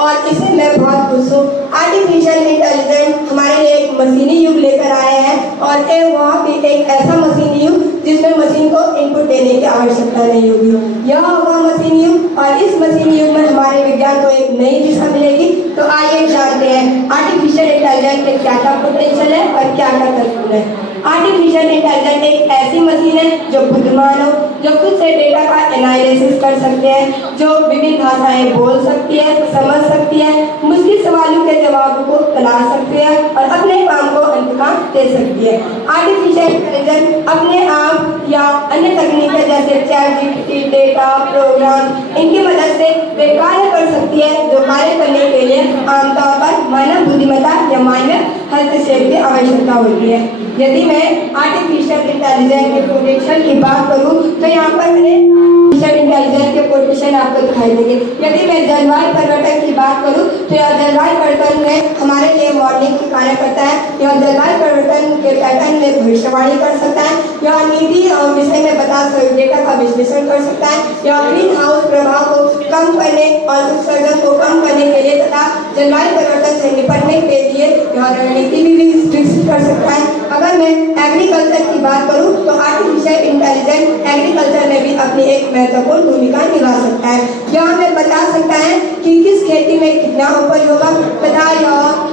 और इससे मैं बहुत खुश हूँ। आर्टिफिशियल इंटेलिजेंस हमारे लिए एक मशीनी युग लेकर आए हैं और वह भी एक ऐसा मशीनी युग जिसमें मशीन को इनपुट देने की आवश्यकता नहीं होगी। यह होगा मशीनी युग और इस मशीनी युग में हमारे विज्ञान को एक नई दिशा मिलेगी। तो आइए जानते हैं आर्टिफिशियल इंटेलिजेंस के क्या क्या पोटेंशियल है और क्या क्या तत्व है। आर्टिफिशियल इंटेलिजेंस एक ऐसी मशीन है जो बुद्धिमान हो, जो खुद से डेटा का एनालिसिस कर सकते हैं, जो विभिन्न भाषाएं बोल सकती है, समझ सकती है, मुश्किल सवालों के जवाबों को तलाश सकती है और अपने काम को अंततः दे सकती है। आर्टिफिशियल इंटेलिजेंस अपने आप या अन्य तकनीकें जैसे चैटजीपीटी, डेटा, प्रोग्राम इनकी मदद से वे कार्य कर सकती है जो कार्य करने के लिए आमतौर पर मानव बुद्धिमत्ता या मानव हस्तक्षेप की आवश्यकता होती है। यदि मैं आर्टिफिशियल इंटेलिजेंस के पोटेंशियल की बात करूं तो यहाँ पर मैंने आर्टिफिशियल इंटेलिजेंस के पोटेंशियल आपको दिखाई देंगे। यदि मैं जलवायु परिवर्तन की बात करूं तो यह जलवायु परिवर्तन में हमारे लिए मॉडलिंग की कार्य करता है। यह जलवायु परिवर्तन के पैटर्न में भविष्यवाणी कर सकता है। यह नीति और विषय में बता डेटा का विश्लेषण कर सकता है। यह ग्रीन हाउस प्रभाव को कम करने और उत्सर्जन को कम करने के लिए तथा जलवायु परिवर्तन से निपटने के लिए यह रणनीति भी विकसित कर सकता है। अगर मैं एग्रीकल्चर की बात करूं तो आर्टिफिशियल इंटेलिजेंस एग्रीकल्चर में भी अपनी एक महत्वपूर्ण भूमिका निभा सकता है। यह हमें बता सकता है कि किस खेती में कितना उपज होगा तथा यह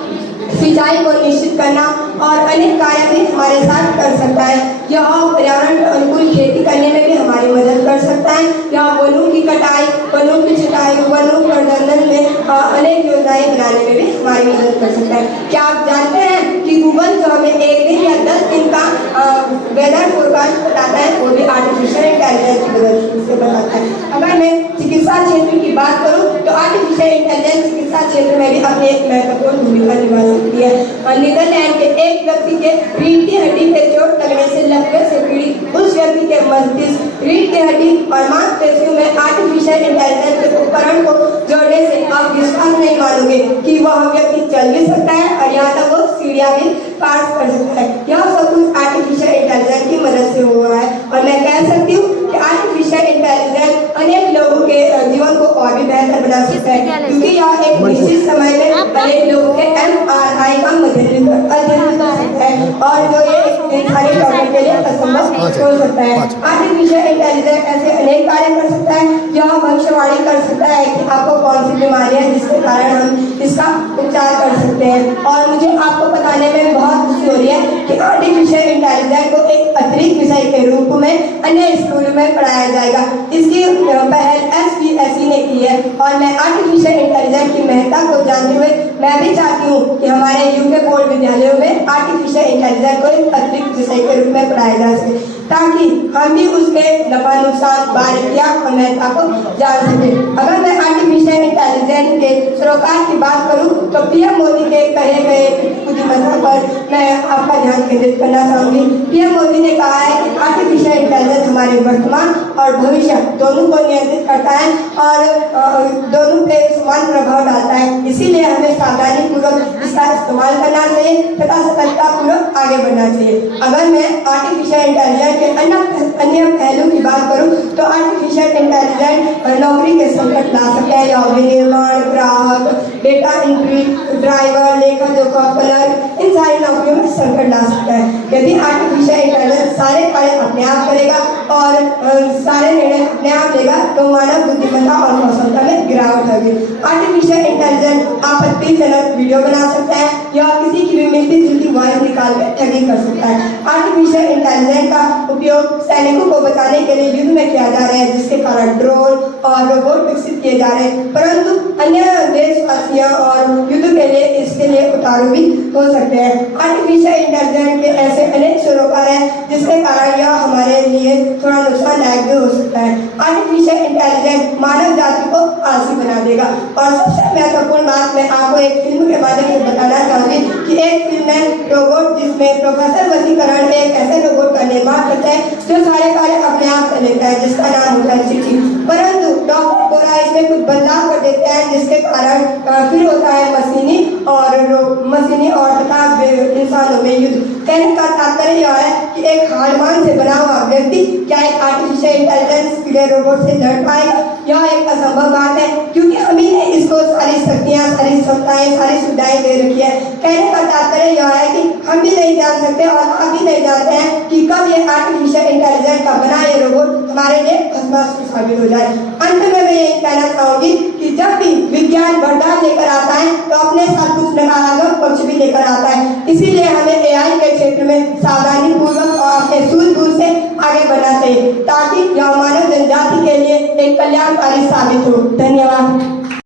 सिंचाई को निश्चित करना और अनेक कार्य भी हमारे साथ कर सकता है। यह पर्यावरण अनुकूल खेती करने में भी हमारी मदद कर सकता है। यह वनों की कटाई, वनों की छटाई, वनों प्रबंधन में अनेक योजनाएं बनाने में भी हमारी मदद कर सकता है। क्या आप जानते हैं कि गूगल जो हमें एक दिन या 10 दिन का वेदर फोरकास्ट बताता है वो भी आर्टिफिशियल इंटेलिजेंस की मदद से बताता है। अगर मैं चिकित्सा क्षेत्र की बात करूं तो आर्टिफिशियल इंटेलिजेंस चिकित्सा क्षेत्र में भी अपनी एक महत्वपूर्ण भूमिका निभा सकती है। नीदरलैंड के एक व्यक्ति के रीढ़ की हड्डी पे चोट लगने से लकवे से पीड़ित उस व्यक्ति के मस्तिष्क, रीढ़ की हड्डी और मांसपेशियों में आर्टिफिशियल इंटेलिजेंस के उपकरण को जोड़ने से आप विश्वास नहीं मानोगे कि वह व्यक्ति चल भी सकता है और यहाँ तक वो सीढ़ियाँ भी पास कर सकता है। यह सब कुछ आर्टिफिशियल इंटेलिजेंस की मदद से हुआ है और मैं कह सकती हूँ कि आर्टिफिशियल इंटेलिजेंस अनेक लोगों के जीवन को और भी बेहतर बना सकता है, क्योंकि यह एक निश्चित समय में अनेक लोगों के MRI का अध्ययन कर सकता है और जो ये इंसानी डॉक्टर के लिए असंभव हो सकता है। आर्टिफिशियल इंटेलिजेंस ऐसे अनेक कार्य कर सकता है। यह भविष्यवाणी कर सकता है कि आपको कौन सी बीमारी है जिसके कारण हम इसका उपचार कर सकते हैं। और मुझे आपको बताने में बहुत खुशी हो रही है कि आर्टिफिशियल इंटेलिजेंस को एक अतिरिक्त विषय के रूप में अन्य स्कूलों में पढ़ाया जाएगा। इसकी पहल SPSE ने की है और मैं आर्टिफिशियल इंटेलिजेंस की महत्ता को जानते हुए मैं भी चाहती हूँ कि हमारे UK बोर्ड विद्यालयों में आर्टिफिशियल इंटेलिजेंस को एक अतिरिक्त विषय के रूप में पढ़ाया जा सके, ताकि हम भी उसके नफा नुकसान, बारीकियां और महत्ता को जान सके। अगर मैं आर्टिफिशियल इंटेलिजेंस के सरोकार की बात करूं तो PM मोदी के कहे गए बुद्धिमत्ता पर मैं आपका ध्यान केंद्रित करना चाहूंगी। PM मोदी ने कहा है कि आर्टिफिशियल इंटेलिजेंस हमारे वर्तमान और भविष्य दोनों को नियंत्रित करता है और दोनों पे समान प्रभाव डालता है। इसीलिए हमें सावधानी पूर्वक इसका इस्तेमाल करना चाहिए तथा सतर्कता पूर्वक आगे बढ़ना चाहिए। अगर मैं आर्टिफिशियल इंटेलिजेंस के अन्य पहलू की बात करूं तो आर्टिफिशियल इंटेलिजेंस नौकरी के संकट ला सकता है। यह विनिर्माण, ग्राहक, डेटा एंट्री, ड्राइवर, लेखा जोखा, क्लर्क इन सारी नौकरियों में संकट ला सकता है। यदि आर्टिफिशियल इंटेलिजेंस सारे कार्य अपने आप करेगा और सारे निर्णय अपने आप लेगा तो मानव बुद्धिमत्ता और कौशलता में गिरावट होगी। आर्टिफिशियल इंटेलिजेंस आपत्तिजनक वीडियो बना सकता है। यह किसी की भी मिलती जुलती वॉइस निकाल कर ठगी कर सकता है। आर्टिफिशियल इंटेलिजेंस का उपयोग सैनिकों को बचाने के लिए युद्ध में किया जा रहा है, जिसके कारण ड्रोन और रोबोट विकसित किए जा रहे हैं, परंतु अन्य देशवासियों और युद्ध के लिए इसके लिए उतारू भी हो सकते हैं। आर्टिफिशियल इंटेलिजेंस के ऐसे अनेक सरोकार हैं जिसके कारण यह हमारे लिए थोड़ा नुकसानदायक भी हो सकता है। आर्टिफिशियल इंटेलिजेंस मानव जाति को आलसी बना देगा। और सबसे महत्वपूर्ण बात मैं आपको एक फिल्म के माध्यम से बताना चाहूंगी कि एक फिल्म है रोबोट, जिसमें प्रोफेसर वसीकरण एक ऐसे रोबोट का निर्माण करता है जो सारे कार्य अपने आप कर लेता है, जिसका नाम होता है चिट्ठी। परंतु डॉक्टर कोरा इसमें कुछ बदलाव कर देते हैं, जिसके कारण फिर होता है मशीनी और तथा इंसानों में युद्ध। कहने का तात्पर्य यह है कि एक हार्डमान से बना हुआ व्यक्ति क्या एक आर्टिफिशियल इंटेलिजेंस रोबोट से लड़ पाएगा? यह एक असंभव बात है, क्योंकि हम ही ने इसको सारी शक्तियां क्षमताएं, सारी सुविधाएं दे रखी है। कहने का तात्पर्य यह है कि हम भी नहीं जान सकते और आप भी नहीं जानते हैं कि कब ये आर्टिफिशियल इंटेलिजेंस का बना ये रोबोट हमारे लिए भस्मासुर साबित हो जाए। अंत में मैं ये कहना चाहूंगी कि जब भी विज्ञान वरदान लेकर आता है तो अपने साथ कुछ नकारात्मक पक्ष भी लेकर आता है। इसीलिए हमें AI के क्षेत्र में सावधानी पूर्वक और अपने सूझबूझ से आगे बढ़ना चाहिए ताकि यह मानव जनजाति के लिए एक कल्याणकारी साबित हो। धन्यवाद।